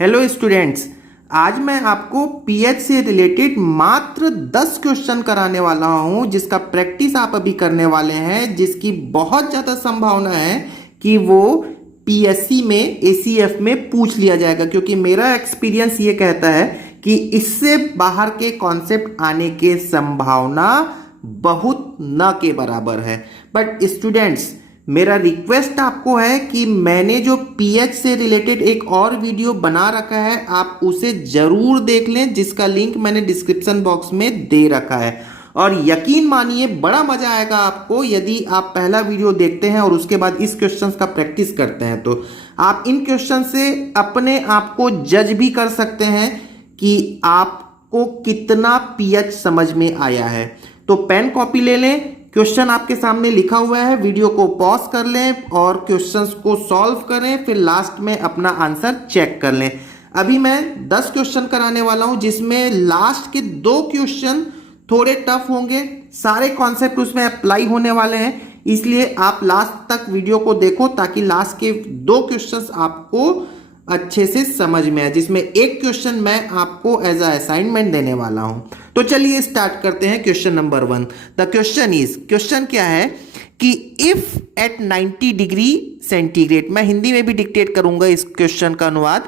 Hello students, आज मैं आपको पीएच से रिलेटेड मात्र 10 क्वेश्चन कराने वाला हूं, जिसका प्रैक्टिस आप अभी करने वाले हैं, जिसकी बहुत ज़्यादा संभावना है कि वो पीएससी में एसीएफ में पूछ लिया जाएगा, क्योंकि मेरा एक्सपीरियंस ये कहता है कि इससे बाहर के कॉन्सेप्ट आने के संभावना बहुत न के बराबर है। बट स्टूडेंट्स, मेरा रिक्वेस्ट आपको है कि मैंने जो पीएच से रिलेटेड एक और वीडियो बना रखा है, आप उसे जरूर देख लें, जिसका लिंक मैंने डिस्क्रिप्शन बॉक्स में दे रखा है। और यकीन मानिए बड़ा मजा आएगा आपको यदि आप पहला वीडियो देखते हैं और उसके बाद इस क्वेश्चन का प्रैक्टिस करते हैं। तो आप इन क्वेश्चन से अपने आप को जज भी कर सकते हैं कि आपको कितना पीएच समझ में आया है। तो पेन कॉपी ले लें, क्वेश्चन आपके सामने लिखा हुआ है, वीडियो को पॉज कर लें और क्वेश्चंस को सॉल्व करें, फिर लास्ट में अपना आंसर चेक कर लें। अभी मैं 10 क्वेश्चन कराने वाला हूं, जिसमें लास्ट के 2 क्वेश्चन थोड़े टफ होंगे। सारे कॉन्सेप्ट उसमें अप्लाई होने वाले हैं, इसलिए आप लास्ट तक वीडियो को देखो ताकि लास्ट के 2 क्वेश्चंस आपको अच्छे से समझ में आए, जिसमें एक क्वेश्चन मैं आपको एज अ असाइनमेंट देने वाला हूं। तो चलिए स्टार्ट करते हैं। Question number 1। The question is, question क्या है कि इफ एट 90 डिग्री सेंटीग्रेड, मैं हिंदी में भी डिक्टेट करूंगा इस क्वेश्चन का अनुवाद।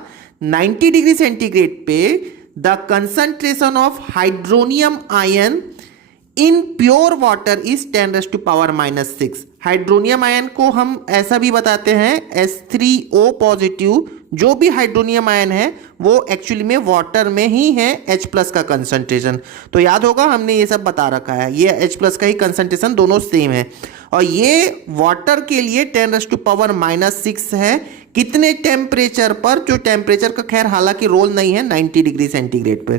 90 डिग्री सेंटीग्रेड पे the concentration of hydronium ion in pure water is 10⁻⁻⁶। Hydronium ion को हम ऐसा भी बताते हैं H3O पॉजिटिव। जो भी हाइड्रोनियम आयन है वो एक्चुअली में वाटर में ही है H+ का कंसंट्रेशन। तो याद होगा हमने ये सब बता रखा है, ये H+ का ही कंसंट्रेशन, दोनों सेम है। और ये वाटर के लिए 10⁻⁻⁶ है। कितने टेम्परेचर पर? जो टेम्परेचर का खैर हालांकि रोल नहीं है 90 डिग्री सेंटीग्रेड पे,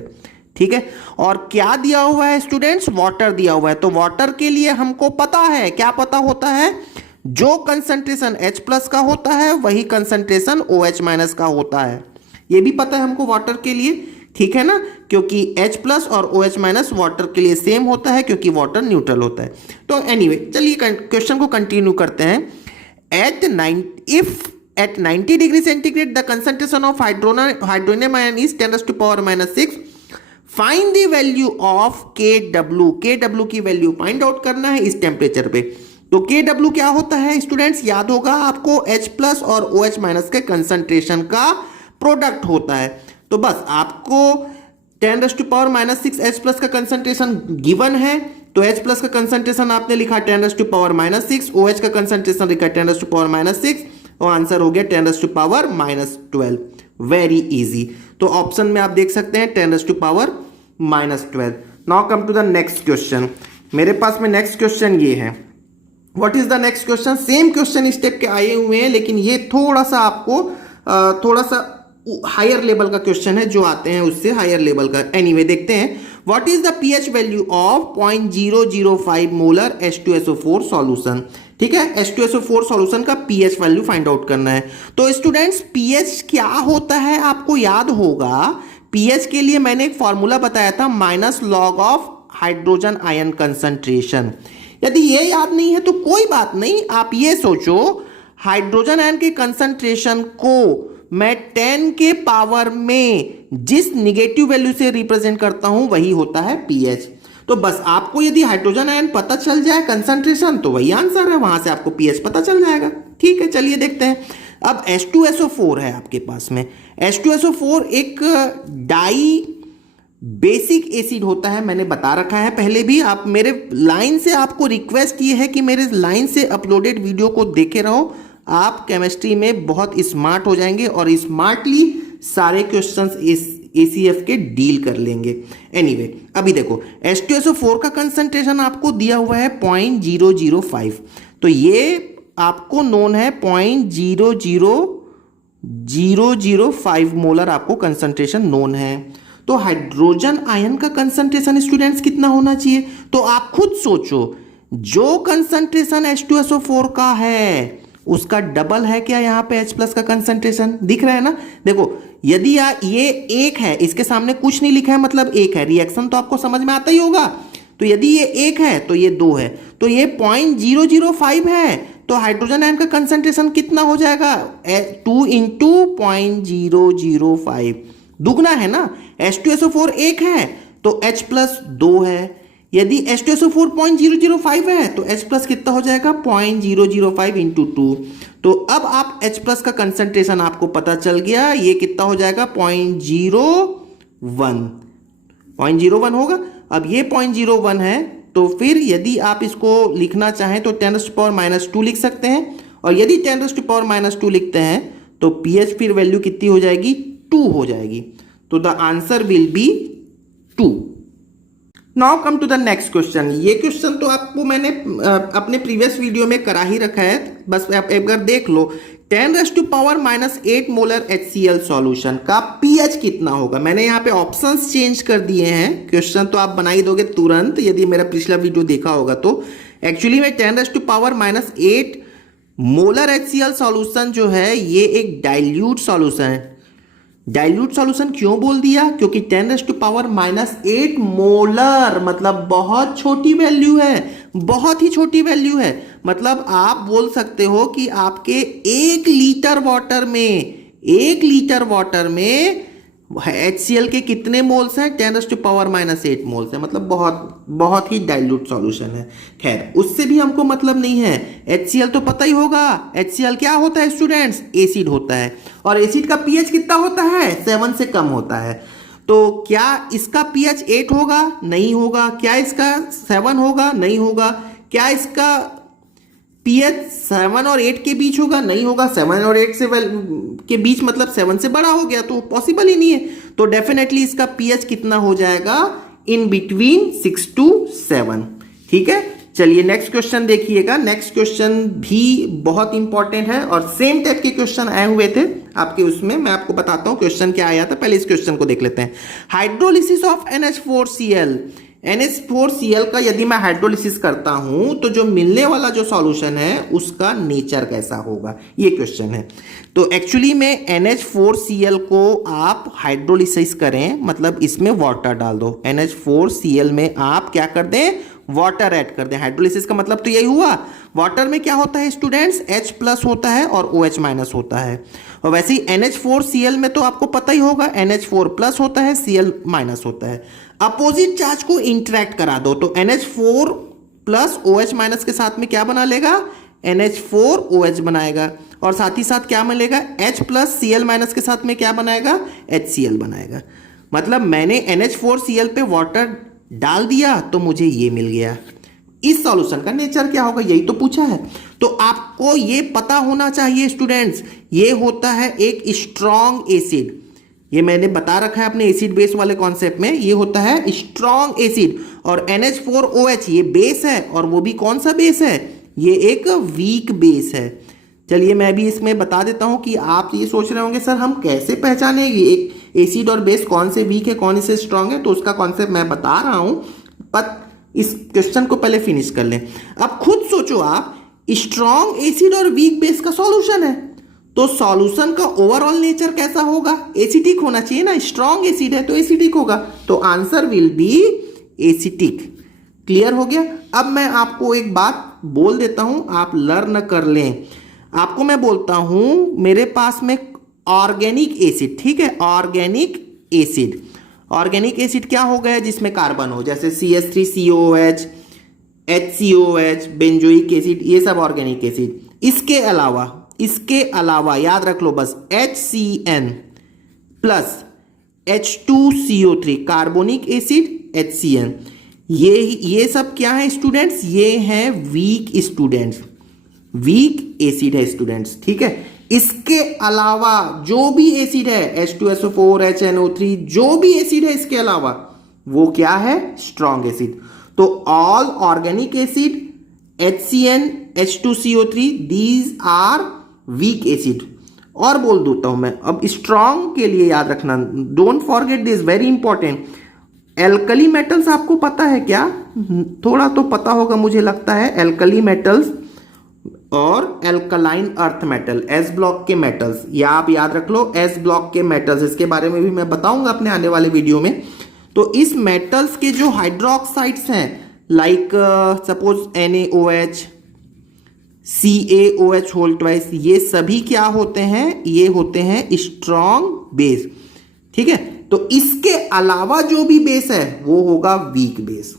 ठीक है। और क्या दिया हुआ है स्टूडेंट्स? वाटर दिया हुआ है। तो वाटर के लिए हमको पता है, क्या पता होता है? जो कंसंट्रेशन H+ का होता है वही कंसंट्रेशन OH- का होता है। ये भी पता है हमको वाटर के लिए, ठीक है ना, क्योंकि H+ और OH- वाटर के लिए सेम होता है, क्योंकि वाटर न्यूट्रल होता है। तो एनीवे, चलिए क्वेश्चन को कंटिन्यू करते हैं। If at 90 degree centigrade the concentration of hydronium ion is 10⁻⁻⁶। Find the value of KW। KW की वैल्यू फाइंड आउट करना है इस टेम्परेचर पे। तो KW क्या होता है स्टूडेंट्स? याद होगा आपको, H+ और OH- के कंसंट्रेशन का प्रोडक्ट होता है। तो बस आपको 10⁻⁶ H+ का कंसंट्रेशन गिवन है, तो H+ का कंसंट्रेशन आपने लिखा 10⁻⁻⁶, OH का कंसंट्रेशन लिखा 10⁻⁻⁶, और आंसर हो गया 10⁻12। Very easy. तो ऑप्शन में आप देख सकते हैं 10⁻12। Now come to the next question. मेरे पास में नेक्स्ट क्वेश्चन ये है। What is the next question? Same question इस टाइप के आए हुए हैं, लेकिन ये थोड़ा सा आपको थोड़ा सा हायर लेवल का क्वेश्चन है, जो आते हैं उससे हायर लेवल का। एनीवे, देखते हैं। What is the pH value of 0.005 molar H2SO4 solution? ठीक है, H2SO4 सॉल्यूशन का पीएच वैल्यू फाइंड आउट करना है। तो स्टूडेंट्स, पीएच क्या होता है आपको याद होगा। पीएच के लिए मैंने एक फॉर्मूला बताया था, -log of hydrogen ion concentration. यदि ये याद नहीं है तो कोई बात नहीं, आप ये सोचो, हाइड्रोजन आयन के कंसंट्रेशन को मैं 10 के पावर में जिस निगेटिव वैल्यू से रिप्रेजेंट करता हूं वही होता है पीएच। तो बस आपको यदि हाइड्रोजन आयन पता चल जाए कंसंट्रेशन, तो वही आंसर है, वहां से आपको पीएच पता चल जाएगा। ठीक है, चलिए देखते हैं। अब H2SO4 है आपके पास में। H2SO4 एक डाई बेसिक एसिड होता है, मैंने बता रखा है पहले भी। आप मेरे लाइन से, आपको रिक्वेस्ट ये है कि मेरे लाइन से अपलोडेड वीडियो को देखे रहो। आप केमिस्ट्री में बहुत स्मार्ट हो जाएंगे और स्मार्टली सारे क्वेश्चंस एसीएफ के डील कर लेंगे। एनीवे, अभी देखो, H2SO4 का कंसंट्रेशन आपको दिया हुआ है 0.005। तो ये आपको नोन है 0.00005 मोलर, आपको कंसंट्रेशन नोन है। तो हाइड्रोजन आयन का कंसंट्रेशन स्टूडेंट्स कितना होना चाहिए? तो आप खुद सोचो, जो कंसंट्रेशन H2SO4 का है उसका डबल है क्या यहाँ पे H+ का कंसंट्रेशन? दिख रहा है ना? देखो, यदि ये 1 है, इसके सामने कुछ नहीं लिखा है मतलब 1 है, रिएक्शन तो आपको समझ में आता ही होगा। तो यदि ये 1 है तो ये 2 है, तो ये 0.005 है, तो हाइड्रोजन आयन का कंसंट्रेशन कितना हो जाएगा? 2 इंटू 0.005, दुगना है ना। H2SO4 एक है तो H प्लस 2 है। यदि H2SO4 0.005 है तो H प्लस कितना हो जाएगा? 0.005 इंटू 2। तो अब आप H प्लस का कंसंट्रेशन आपको पता चल गया, ये कितना हो जाएगा? 0.01 होगा। अब ये 0.01 है, तो फिर यदि आप इसको लिखना चाहें तो 10⁻⁻2 लिख सकते हैं, और यदि 10⁻⁻2 लिखते हैं तो pH फिर वैल्यू कितनी हो जाएगी? 2 हो जाएगी। तो the answer will be 2। Now come to the next question. ये क्वेश्चन तो आपको मैंने अपने प्रीवियस वीडियो में करा ही रखा है, बस आप एक बार देख लो। 10⁻⁻8 मोलर HCl सॉल्यूशन का pH कितना होगा? मैंने यहाँ पे ऑप्शंस चेंज कर दिए हैं। क्वेश्चन तो आप बना ही दोगे तुरंत यदि मेरा पिछला वीडियो देखा होगा तो। एक्चुअली में 10⁻8 मोलर HCl सॉल्यूशन जो है ये एक डाइल्यूट सॉल्यूशन है। डाइल्यूट सॉल्यूशन क्यों बोल दिया? क्योंकि 10⁻8 मोलर मतलब बहुत छोटी वैल्यू है, बहुत ही छोटी वैल्यू है। मतलब आप बोल सकते हो कि आपके 1 लीटर वाटर में HCl के कितने मोल्स हैं? 10⁻8 मोल्स है। मतलब बहुत बहुत ही डाइल्यूट सॉल्यूशन है। खैर, उससे भी हमको मतलब नहीं है। HCl तो पता ही होगा। HCl क्या होता है स्टूडेंट्स? एसिड होता है, और एसिड का pH कितना होता है? 7 से कम होता है। तो क्या इसका pH 8 होगा? नहीं होगा। क्या इसका 7 होगा? नहीं होगा। क्या इसका pH 7 और 8 के बीच होगा? नहीं होगा। 7 और 8 से के बीच मतलब 7 से बड़ा हो गया, तो पॉसिबल ही नहीं है। तो डेफिनेटली इसका pH कितना हो जाएगा? In between 6 to 7। ठीक है, चलिए नेक्स्ट क्वेश्चन देखिएगा। नेक्स्ट क्वेश्चन भी बहुत इंपॉर्टेंट है और सेम टाइप के क्वेश्चन आए हुए थे आपके उसमें। मैं आपको बताता हूं क्वेश्चन क्या आया था। पहले इस क्वेश्चन को देख लेते हैं। Hydrolysis of NH4Cl। NH4Cl का यदि मैं हाइड्रोलिसिस करता हूं तो जो मिलने वाला जो सॉल्यूशन है उसका नेचर कैसा होगा, ये क्वेश्चन है। तो एक्चुअली में NH4Cl को आप हाइड्रोलिसिस करें, मतलब इसमें वाटर डाल दो। NH4Cl में आप क्या कर दें? वाटर ऐड कर दें। हाइड्रोलिसिस का मतलब तो यही हुआ। वाटर में क्या होता है स्टूडेंट्स? H प्लस होता है और OH माइनस होता है। और वैसे ही NH4Cl में तो आपको पता ही होगा, NH4 प्लस होता है, Cl माइनस होता है। अपोजिट चार्ज को इंटरेक्ट करा दो तो NH4 प्लस OH माइनस के साथ में क्या बना लेगा? NH4OH बनाएगा। और साथ ही साथ क्या मिलेगा? H प्लस Cl माइनस के साथ में क्या बनाएगा? HCl बनाएगा। मतलब मैंने NH4Cl पे वाटर डाल दिया तो मुझे ये मिल गया। इस सॉल्यूशन का नेचर क्या होगा, यही तो पूछा है। तो आपको ये पता होना चाहिए स्टूडेंट्स, ये होता है एक स्ट्रॉन्ग एसिड। ये मैंने बता रखा है अपने एसिड बेस वाले कॉन्सेप्ट में। ये होता है स्ट्रॉन्ग एसिड, और NH4OH ये बेस है, और वो भी कौन सा बेस है? ये एक वीक बेस है। चलिए मैं भी इसमें बता देता हूं कि आप ये सोच रहे होंगे सर हम कैसे पहचानेंगे एक एसिड और बेस, कौन से वीक है कौन से स्ट्रॉन्ग है। तो उसका कॉन्सेप्ट मैं बता रहा हूं, पर इस क्वेश्चन को पहले फिनिश कर लें। अब खुद सोचो आप, स्ट्रॉन्ग एसिड और वीक बेस का सॉल्यूशन है, तो सॉल्यूशन का ओवरऑल नेचर कैसा होगा? एसिडिक होना चाहिए ना। स्ट्रॉन्ग एसिड है तो एसिडिक होगा। तो answer will B acidic. Clear हो गया? अब मैं आपको एक बात बोल देता हूं, आप लर्न कर लें। आपको मैं बोलता हूं मेरे पास में ऑर्गेनिक एसिड, ठीक है, ऑर्गेनिक एसिड। ऑर्गेनिक एसिड क्या हो गया? जिसमें कार्बन हो, जैसे CH3COOH, HCOH, बेंजोइक एसिड, ये सब ऑर्गेनिक एसिड। इसके अलावा याद रख लो बस, HCN plus H2CO3 carbonic acid, HCN, ये सब क्या है स्टूडेंट्स? ये हैं वीक स्टूडेंट्स, वीक एसिड है स्टूडेंट्स। ठीक है, इसके अलावा जो भी एसिड है H2SO4, HNO3, जो भी एसिड है इसके अलावा, वो क्या है? Strong acid. तो all organic acid, HCN, H2CO3, these are weak acid. और बोल देता हूं मैं अब स्ट्रॉन्ग के लिए, याद रखना, don't forget this, very important. Alkali metals आपको पता है क्या? थोड़ा तो पता होगा मुझे लगता है। एल्कली मेटल्स और alkaline earth metal, S block के मेटल्स, या आप याद रख लो एस ब्लॉक के मेटल्स, इसके बारे में भी मैं बताऊंगा अपने आने वाले वीडियो में। तो इस मेटल्स के जो हाइड्रोक्साइड्स हैं, like suppose NaOH, CaOH whole twice, ये सभी क्या होते हैं, ये होते हैं स्ट्रॉन्ग बेस। ठीक है, तो इसके अलावा जो भी बेस है वो होगा वीक बेस।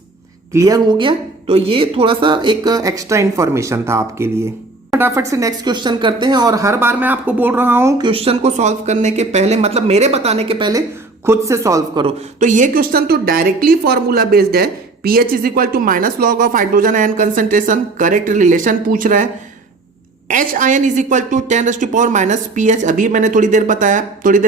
क्लियर हो गया? तो ये थोड़ा सा एक एक्स्ट्रा इंफॉर्मेशन था आपके लिए। फटाफट से नेक्स्ट क्वेश्चन करते हैं। और हर बार मैं आपको बोल रहा हूं क्वेश्चन को सॉल्व करने के पहले, मतलब मेरे बताने के पहले खुद से सॉल्व करो। तो ये क्वेश्चन तो डायरेक्टली फॉर्मूला बेस्ड है। pH is equal to minus log of hydrogen ion concentration, correct relation पूछ रहा है। H ion is equal to 10⁻⁻ pH, अभी मैंने थोड़ी देर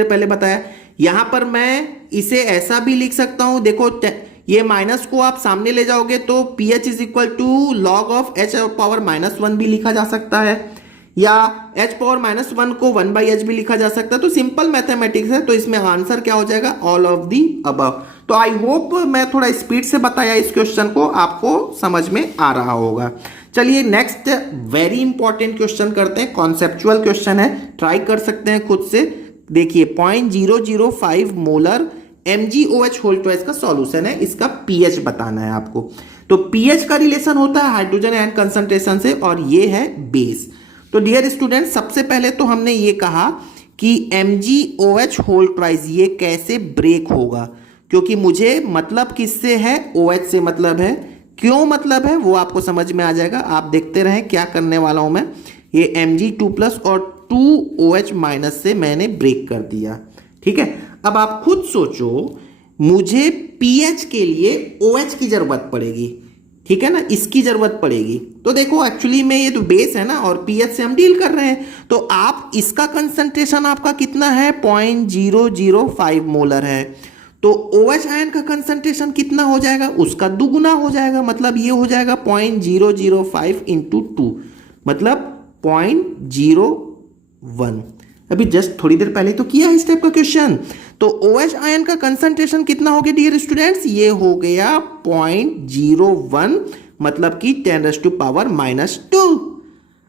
पहले बताया। यहां पर मैं इसे ऐसा भी लिख सकता हूं, देखो ये माइनस को आप सामने ले जाओगे तो pH is equal to log of H⁻⁻1 भी लिखा जा सकता है, या H⁻⁻1 को 1/h भी लिखा जा सकता है। तो सिंपल मैथमेटिक्स है, तो इसमें आंसर क्या हो जाएगा, ऑल ऑफ दी अबव। तो आई होप मैं थोड़ा स्पीड से बताया इस क्वेश्चन को, आपको समझ में आ रहा होगा। चलिए नेक्स्ट वेरी इंपॉर्टेंट क्वेश्चन करते हैं, कॉन्सेप्चुअल क्वेश्चन है, ट्राई कर सकते हैं खुद से। देखिए 0.005 मोलर MgOH होल ट्वाइस का सॉल्यूशन है, इसका pH बताना है आपको। तो pH का रिलेशन होता है हाइड्रोजन आयन कंसंट्रेशन से, और ये है बेस। तो डियर स्टूडेंट, सबसे पहले तो हमने ये कहा कि MgOH होल ट्वाइस ये कैसे ब्रेक होगा, क्योंकि मुझे मतलब किससे है, OH से मतलब है। क्यों मतलब है वो आपको समझ में आ जाएगा, आप देखते रहें क्या करने वाला हूं मैं। ये Mg2+ और 2OH- से मैंने ब्रेक कर दिया। ठीक है, अब आप खुद सोचो, मुझे pH के लिए OH की जरूरत पड़ेगी, ठीक है ना, इसकी जरूरत पड़ेगी। तो देखो एक्चुअली में ये तो बेस है ना, और pH से हम डील कर रहे हैं। तो आप इसका कंसंट्रेशन आपका कितना है, 0.005 मोलर है। तो OH आयन का कंसंट्रेशन कितना हो जाएगा, उसका दुगुना हो जाएगा, मतलब ये हो जाएगा 0.005 इंटू 2, मतलब 0.01। अभी जस्ट थोड़ी देर पहले तो किया इस टाइप का क्वेश्चन। तो OH आयन का कंसंट्रेशन कितना हो गया डियर स्टूडेंट्स, ये हो गया 0.01, मतलब कि 10⁻⁻²।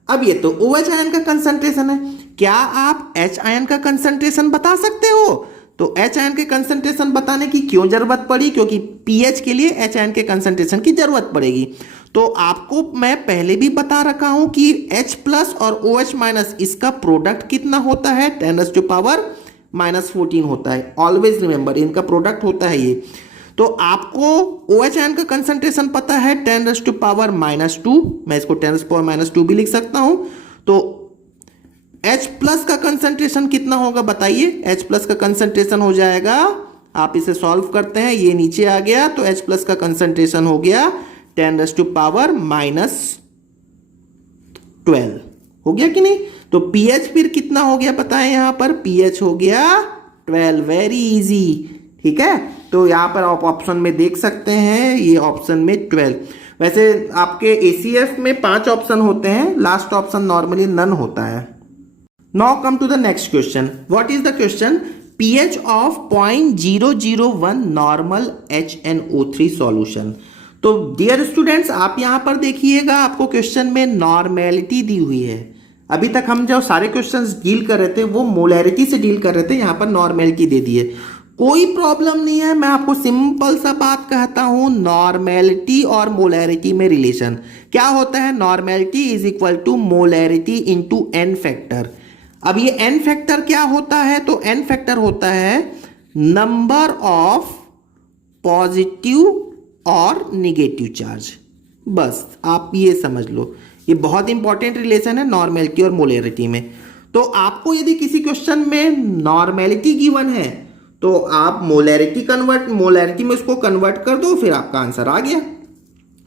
अब ये तो OH आयन का कंसंट्रेशन है, क्या आप H आयन का कंसंट्रेशन बता सकते हो? तो H आयन के कंसंट्रेशन बताने की क्यों जरूरत पड़ी, क्योंकि pH के लिए H आयन के कंसंट्रेशन की जरूरत पड़ेगी। तो आपको मैं पहले भी बता रखा हूं कि H+ और OH- इसका प्रोडक्ट कितना होता है, 10⁻⁻14 होता है। ऑलवेज रिमेंबर, इनका प्रोडक्ट होता है ये। तो आपको OH आयन का कंसंट्रेशन पता है 10⁻⁻², मैं इसको 10⁻⁻² भी लिख सकता हूं। तो H+ का कंसंट्रेशन कितना होगा बताइए, H+ का कंसंट्रेशन हो जाएगा, आप इसे सॉल्व करते हैं, ये नीचे आ गया, तो H+ का कंसंट्रेशन हो गया 10⁻⁻12 हो गया कि नहीं। तो pH फिर कितना हो गया बताएं, यहां पर pH हो गया 12, वेरी इजी। ठीक है, तो यहां पर आप ऑप्शन में देख सकते हैं, ये ऑप्शन में 12। वैसे आपके ACF में 5 ऑप्शन होते हैं, लास्ट ऑप्शन नॉर्मली नन होता है। Now come to the next question. What is the question, pH of 0.001 normal HNO3 सॉल्यूशन। तो डियर स्टूडेंट्स, आप यहां पर देखिएगा, आपको क्वेश्चन में नॉर्मेलिटी दी हुई है। अभी तक हम जो सारे क्वेश्चंस डील कर रहे थे वो मोलैरिटी से डील कर रहे थे, यहां पर नॉर्मेलिटी दे दी है। कोई प्रॉब्लम नहीं है, मैं आपको सिंपल सा बात कहता हूं, नॉर्मेलिटी और मोलैरिटी में रिलेशन क्या होता है, normality is equal to molarity into n factor. अब ये n फैक्टर क्या होता है, तो n फैक्टर होता है नंबर ऑफ पॉजिटिव और निगेटिव चार्ज। बस आप ये समझ लो, ये बहुत इंपॉर्टेंट रिलेशन है नॉर्मेलिटी और मोलैरिटी में। तो आपको यदि किसी क्वेश्चन में नॉर्मेलिटी गिवन है तो आप मोलैरिटी में उसको कन्वर्ट कर दो, फिर आपका आंसर आ गया।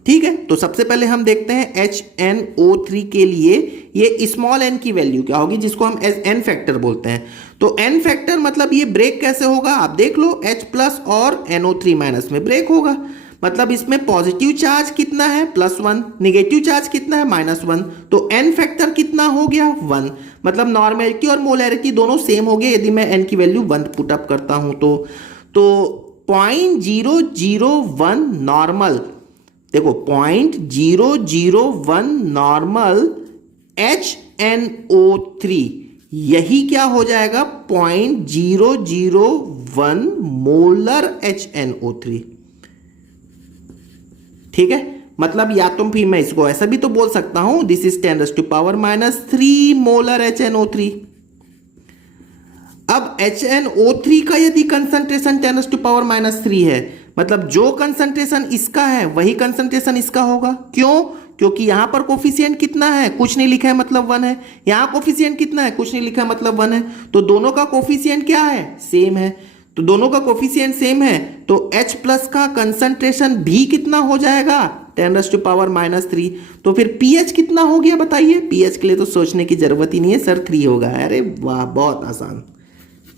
ठीक है, तो सबसे पहले हम देखते हैं HNO3 के लिए ये स्मॉल n की वैल्यू क्या होगी, जिसको हम n फैक्टर बोलते हैं। तो n फैक्टर मतलब ये ब्रेक कैसे होगा, आप देख लो, H+ और NO3- में ब्रेक होगा। मतलब इसमें पॉजिटिव चार्ज कितना है, +1, निगेटिव चार्ज कितना है, -1। तो n फैक्टर कितना हो गया, 1। मतलब नॉर्मेलिटी और मोलैरिटी दोनों सेम हो गए। यदि मैं n की वैल्यू 1 पुट अप करता हूं तो 0.001 नॉर्मल, देखो 0.001 नॉर्मल HNO3, यही क्या हो जाएगा 0.001 मोलर HNO3। ठीक है, मतलब या तो फिर मैं इसको ऐसा भी तो बोल सकता हूं, दिस इज 10⁻³ मोलर HNO3। अब HNO3 का यदि कंसंट्रेशन 10⁻³ है, मतलब जो कंसंट्रेशन इसका है वही कंसंट्रेशन इसका होगा। क्यों? क्योंकि यहां पर कोफिशिएंट कितना है, कुछ नहीं लिखा है, मतलब 1 है। यहां कोफिशिएंट कितना है, कुछ नहीं लिखा है, मतलब 1 है। तो दोनों का कोफिशिएंट क्या है, सेम है। तो दोनों का कोफिशिएंट सेम है, तो H प्लस का कंसंट्रेशन भी कितना हो जाएगा, 10⁻³ तो फिर pH कितना हो गया बताइए। pH के लिए तो सोचने की जरूरत ही नहीं है सर, 3 होगा। अरे वाह, बहुत आसान।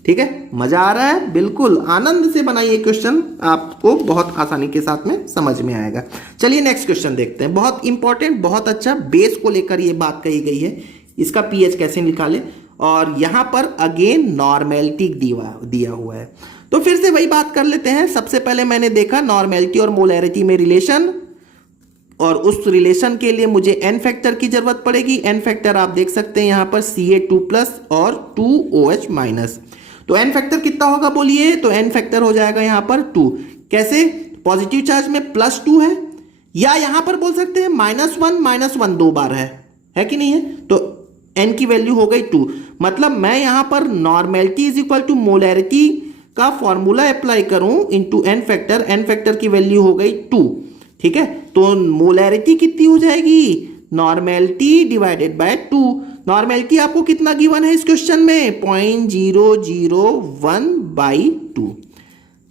ठीक है, मजा आ रहा है, बिल्कुल आनंद से बनाइए क्वेश्चन, आपको बहुत आसानी के साथ में समझ में आएगा। चलिए नेक्स्ट क्वेश्चन देखते हैं। बहुत इंपॉर्टेंट, बहुत अच्छा, बेस को लेकर ये बात कही गई है, इसका पीएच कैसे निकाले, और यहां पर अगेन नॉर्मेलिटी दिया हुआ है। तो फिर से वही बात कर लेते हैं। सबसे पहले मैंने देखा नॉर्मेलिटी और मोलैरिटी में रिलेशन, और उस रिलेशन के लिए मुझे n फैक्टर की जरूरत पड़ेगी। n फैक्टर आप देख सकते हैं यहां पर Ca2+ और 2OH-। तो n फैक्टर कितना होगा बोलिए, तो n फैक्टर हो जाएगा यहां पर 2। कैसे, पॉजिटिव चार्ज में +2 है, या यहां पर बोल सकते हैं -1 दो बार है कि नहीं है, तो n की वैल्यू हो गई 2। मतलब मैं यहां पर normality is equal to molarity का फॉर्मूला अप्लाई करूं इनटू n फैक्टर की वैल्यू हो गई 2। ठीक है, तो मोलैरिटी कितनी हो जाएगी, नॉर्मेलिटी डिवाइडेड बाय 2। नॉर्मेलिटी आपको कितना गिवन है इस क्वेश्चन में, 0.001/2।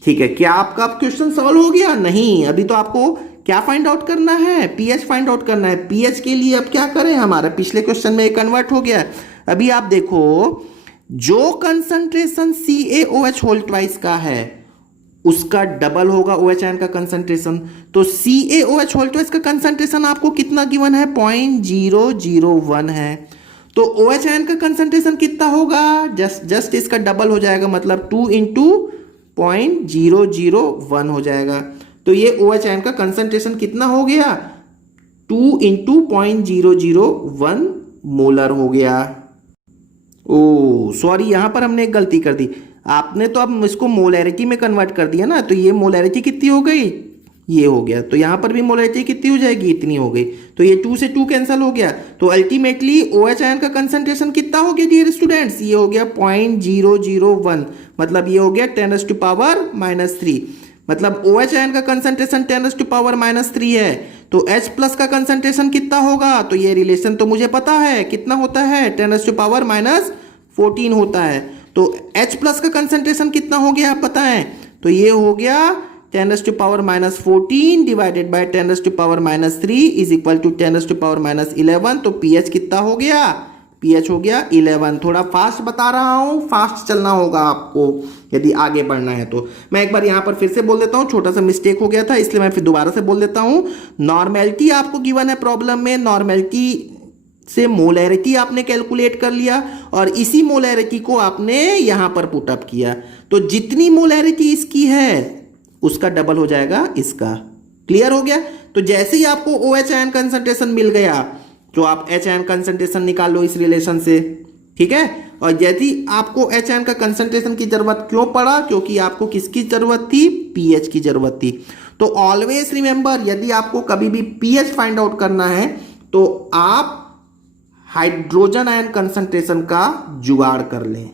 ठीक है, क्या आपका क्वेश्चन सॉल्व हो गया? नहीं, अभी तो आपको क्या फाइंड आउट करना है, पीएच फाइंड आउट करना है। पीएच के लिए अब क्या करें, हमारा पिछले क्वेश्चन में कन्वर्ट हो गया। अभी आप देखो, जो कंसंट्रेशन CaOH का है उसका डबल होगा OH आयन का कंसंट्रेशन। तो CaOH का कंसंट्रेशन आपको कितना गिवन है, 0.001 है। तो OH आयन का कंसंट्रेशन कितना होगा, जस्ट इसका डबल हो जाएगा, मतलब 2 × 0.001 हो जाएगा। तो ये OH आयन का कंसंट्रेशन कितना हो गया, 2 × 0.001 मोलर हो गया। ओ सॉरी, यहां पर हमने एक गलती कर दी, आपने तो अब इसको मोलैरिटी में कन्वर्ट कर दिया ना, तो ये मोलैरिटी कितनी हो गई, ये हो गया। तो यहां पर भी मोलैरिटी कितनी हो जाएगी, इतनी हो गई। तो ये 2 से 2 कैंसिल हो गया। तो अल्टीमेटली OH आयन का कंसंट्रेशन कितना हो गया डियर स्टूडेंट्स, ये हो गया 0.001, मतलब ये हो गया 10⁻³ मतलब OH आयन का कंसंट्रेशन 10⁻³ है। तो H प्लस का कंसंट्रेशन कितना होगा, तो ये रिलेशन तो मुझे पता है कितना होता है, 10⁻14 होता है। तो H प्लस का कंसंट्रेशन कितना हो गया आप बताएं, तो ये हो गया 10⁻14 divided by 10⁻³ is equal to 10⁻11। तो pH कितना हो गया, pH हो गया 11। थोड़ा फास्ट बता रहा हूं, फास्ट चलना होगा आपको यदि आगे बढ़ना है। तो मैं एक बार यहां पर फिर से बोल देता हूं, छोटा सा मिस्टेक हो गया था इसलिए मैं फिर दोबारा से बोल देता हूं। नॉर्मेलिटी आपको गिवन है प्रॉब्लम में, नॉर्मेलिटी से मोलैरिटी आपने कैलकुलेट कर लिया और इसी मोलैरिटी को आपने यहां पर पुट अप किया। तो जितनी मोलैरिटी इसकी है उसका डबल हो जाएगा इसका। क्लियर हो गया? तो जैसे ही आपको OH आयन कंसंट्रेशन मिल गया तो आप H आयन कंसंट्रेशन निकाल लो इस रिलेशन से। ठीक है, और यदि आपको H आयन का कंसंट्रेशन की जरूरत क्यों पड़ा, क्योंकि आपको किसकी जरूरत थी, pH की जरूरत थी। तो ऑलवेज रिमेंबर, यदि आपको कभी भी pH फाइंड आउट करना है तो आप हाइड्रोजन आयन कंसंट्रेशन का जुगाड़ कर लें।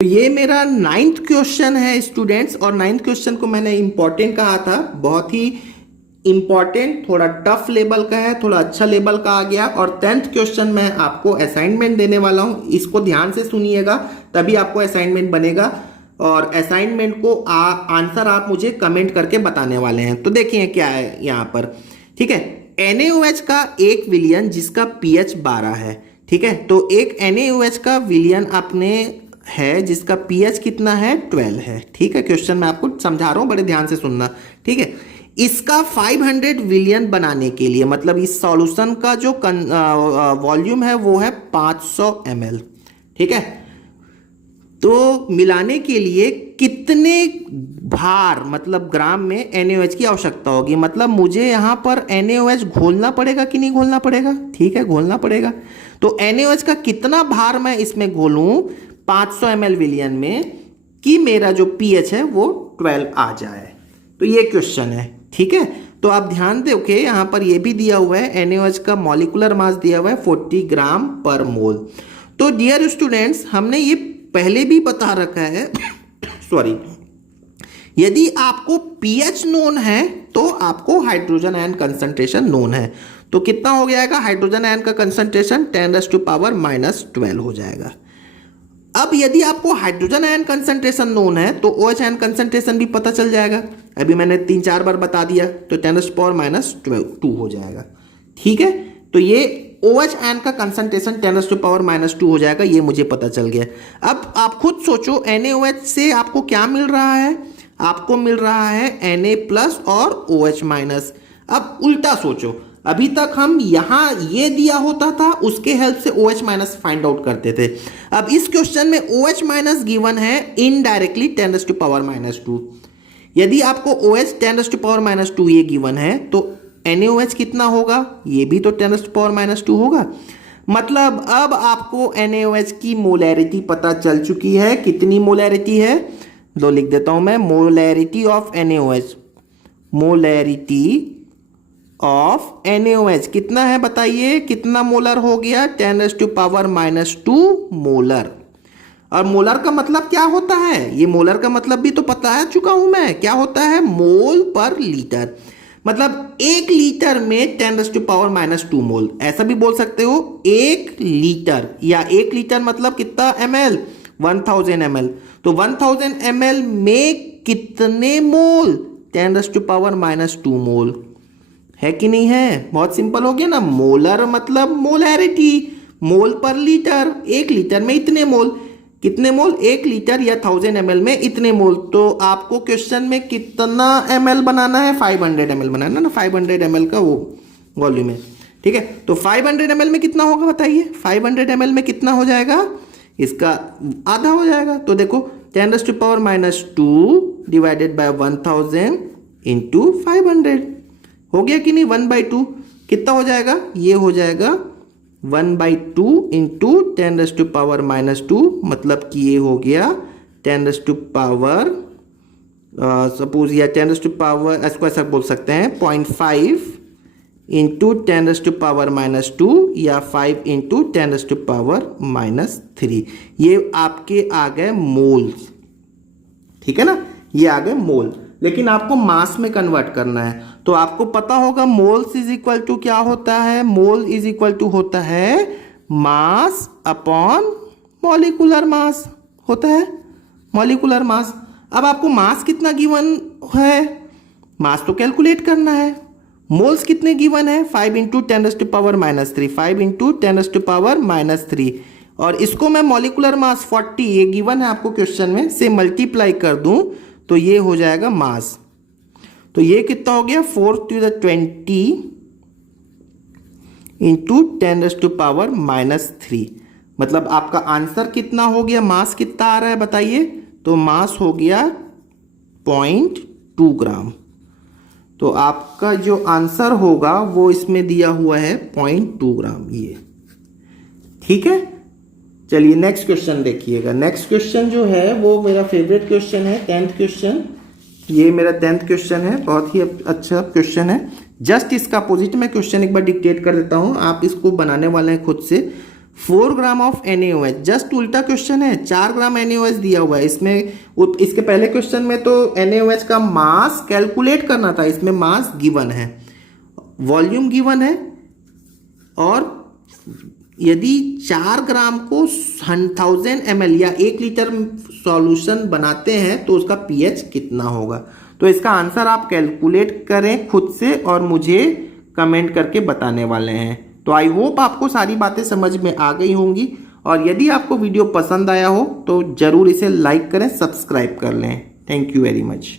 तो ये मेरा 9th क्वेश्चन है स्टूडेंट्स, और 9th क्वेश्चन को मैंने इंपॉर्टेंट कहा था, बहुत ही इंपॉर्टेंट, थोड़ा टफ लेवल का है, थोड़ा अच्छा लेवल का आ गया। और 10th क्वेश्चन मैं आपको असाइनमेंट देने वाला हूं, इसको ध्यान से सुनिएगा तभी आपको असाइनमेंट बनेगा। और असाइनमेंट को आंसर आप मुझे कमेंट करके बताने वाले हैं। तो देखिए क्या है यहाँ पर। ठीक है, NaOH का एक विलियन जिसका pH 12 है। ठीक है, तो एक NaOH का विलियन अपने है जिसका pH कितना है, 12 है। ठीक है, क्वेश्चन मैं आपको समझा रहा हूं, बड़े ध्यान से सुनना। ठीक है, इसका 500 विलियन बनाने के लिए, मतलब इस सॉल्यूशन का जो वॉल्यूम है वो है 500 ml। ठीक है, तो मिलाने के लिए कितने भार, मतलब ग्राम में NaOH की आवश्यकता होगी। मतलब मुझे यहां पर NaOH घोलना पड़ेगा कि नहीं घोलना पड़ेगा। ठीक है, घोलना पड़ेगा। तो NaOH का कितना भार मैं इसमें घोलूं 500 ml विलियन में कि मेरा जो pH है वो 12 आ जाए। तो ये क्वेश्चन है। ठीक है, तो आप ध्यान देखो यहाँ पर ये भी दिया हुआ है NaOH का मॉलिक्यूलर मास दिया हुआ है 40 ग्राम पर मोल। तो डियर स्टूडेंट्स, हमने ये पहले भी बता रखा है सॉरी, यदि आपको pH नोन है तो आपको हाइड्रोजन आयन कंसंट्रेशन नोन है। तो कितना हो जाएगा हाइड्रोजन आयन का कंसंट्रेशन 10⁻⁻12 हो जाएगा। अब यदि आपको हाइड्रोजन आयन कंसंट्रेशन नोन है तो OH आयन कंसंट्रेशन भी पता चल जाएगा। अभी मैंने 3-4 बार बता दिया तो 10⁻⁻2 हो जाएगा। ठीक है, तो ये OH आयन का कंसंट्रेशन 10⁻⁻2 हो जाएगा, ये मुझे पता चल गया। अब आप खुद सोचो NaOH से आपको क्या मिल रहा है, आपको मिल रहा है Na+ और OH-। अब उल्टा सोचो, अभी तक हम यहां ये दिया होता था उसके हेल्प से OH- फाइंड आउट करते थे। अब इस क्वेश्चन में OH- गिवन है इनडायरेक्टली 10⁻⁻2। यदि आपको OH 10⁻⁻2 ये गिवन है तो NaOH कितना होगा, ये भी तो 10⁻⁻2 होगा। मतलब अब आपको NaOH की मोलैरिटी पता चल चुकी है। कितनी मोलैरिटी है, तो लिख देता हूं मैं, molarity of NaOH, molarity of NaOH कितना है बताइए, कितना मोलर हो गया, 10⁻⁻2 मोलर। और मोलर का मतलब क्या होता है, ये मोलर का मतलब भी तो बता चुका हूं मैं, क्या होता है, मोल पर लीटर। मतलब 1 लीटर में 10⁻⁻2 मोल, ऐसा भी बोल सकते हो 1 लीटर, या 1 लीटर मतलब कितना ml, 1000 ml। तो 1000 ml में कितने मोल, 10⁻⁻2 मोल, है कि नहीं है। बहुत सिंपल हो गया ना, मोलर मतलब मोलैरिटी, मोल पर लीटर, 1 लीटर में इतने मोल, कितने मोल, 1 लीटर या 1000 ml में इतने मोल। तो आपको क्वेश्चन में कितना ml बनाना है, 500 ml बनाना ना, 500 ml का वो वॉल्यूम है। ठीक है, तो 500 ml में कितना होगा बताइए, 500 ml में कितना हो जाएगा, इसका आधा हो जाएगा। तो देखो 10⁻⁻2 डिवाइडेड बाय 1000 इंटू 500 हो गया कि नहीं, 1/2 कितना हो जाएगा, ये हो जाएगा 1/2 इंटू 10⁻⁻2, मतलब कि ये हो गया 10 सपोज या 10 इसको ऐसा बोल सकते हैं 0.5 इंटू 10⁻⁻2 या 5 इंटू 10⁻⁻3। ये आपके आ गए मोल, ठीक है ना, ये आ गए मोल। लेकिन आपको मास में कन्वर्ट करना है, तो आपको पता होगा मोल्स इज इक्वल टू क्या होता है, मोल इज इक्वल टू होता है मास अपॉन मॉलिक्यूलर मास, होता है मॉलिक्यूलर मास। अब आपको मास कितना गिवन है, मास तो कैलकुलेट करना है। मोल्स कितने गिवन है, 5 इंटू 10⁻⁻3, 5 इंटू 10⁻⁻3, और इसको मैं मॉलिक्यूलर मास 40 ये गिवन है आपको क्वेश्चन में से मल्टीप्लाई कर दूं तो ये हो जाएगा मास। तो ये कितना हो गया, 4⁻20 इंटू 10⁻⁻3। मतलब आपका आंसर कितना हो गया, मास कितना आ रहा है बताइए, तो मास हो गया 0.2 ग्राम। तो आपका जो आंसर होगा वो इसमें दिया हुआ है 0.2 ग्राम, ये ठीक है। चलिए नेक्स्ट क्वेश्चन देखिएगा। नेक्स्ट क्वेश्चन जो है वो मेरा फेवरेट क्वेश्चन है, 10th क्वेश्चन। ये मेरा 10th क्वेश्चन है, बहुत ही अच्छा क्वेश्चन है। जस्ट इसका अपोजिट में क्वेश्चन एक बार डिक्टेट कर देता हूं, आप इसको बनाने वाले हैं खुद से। 4 ग्राम ऑफ NaOH, जस्ट उल्टा क्वेश्चन है, 4 ग्राम NaOH दिया हुआ है। इसमें इसके पहले क्वेश्चन में तो NaOH का मास कैलकुलेट करना था, इसमें मास गिवन है, वॉल्यूम गिवन है, और यदि 4 ग्राम को 1000 ml या 1 लीटर सॉल्यूशन बनाते हैं तो उसका pH कितना होगा। तो इसका आंसर आप कैलकुलेट करें खुद से और मुझे कमेंट करके बताने वाले हैं। तो आई होप आपको सारी बातें समझ में आ गई होंगी, और यदि आपको वीडियो पसंद आया हो तो ज़रूर इसे लाइक करें, सब्सक्राइब कर लें। Thank you very much.